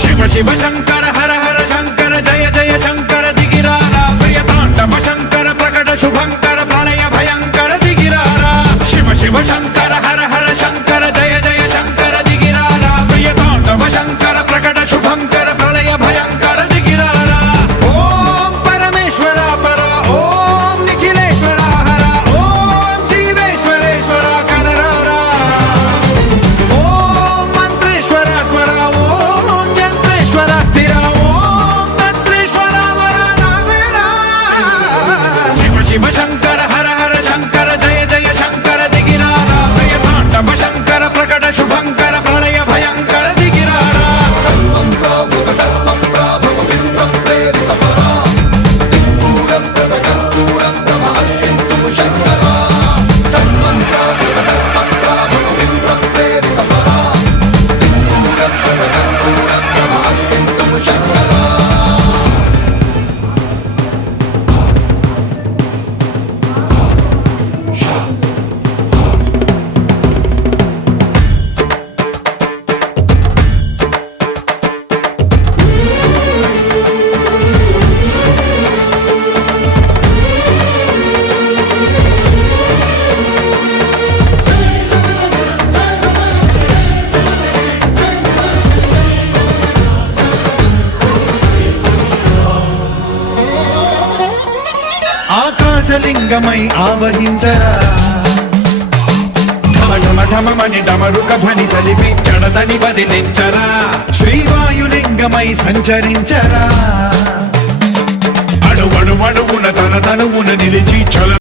శివ శివ శంకర హర హర శంకర జయ జయ శంకర దిగిరారా ప్రియతాండవ శంకర ప్రకట శుభంకర ప్రళయ భయంకర దిగిరారా శివ శివ శంకర హర హర శంకర జయ జయ శంకర దిగిరారా ప్రియతాండవ శంకర ప్రకట శుభంకర ప్రళయ భయంకర దిగిరారా ఓం పరమేశ్వర పర ఓం నిఖిలేశ్వర హర ఓం జీవేశ్వరేశ్వర కరరారా ఓం మంత్రేశ్వర స్వర ఓం యంత్రేశ్వర స్థిర ఓం తంత్రేశ్వర వర నావేరా శివ శివ శంకర హర హర శంకర జయ జయ శంకర దిగిరారా ప్రియతాండవ శంకర ప్రకట శుభంకర ప్రళయ భయంకర దిగిరారా ఆకాశలింగమై ఆవహించరా ఢమ ఢమమని డమరుక ధ్వని సలిపి జడదని వదిలించరా శ్రీవాయులింగమై సంచరించరా అణువణువున తన తనువున నిలిచి చల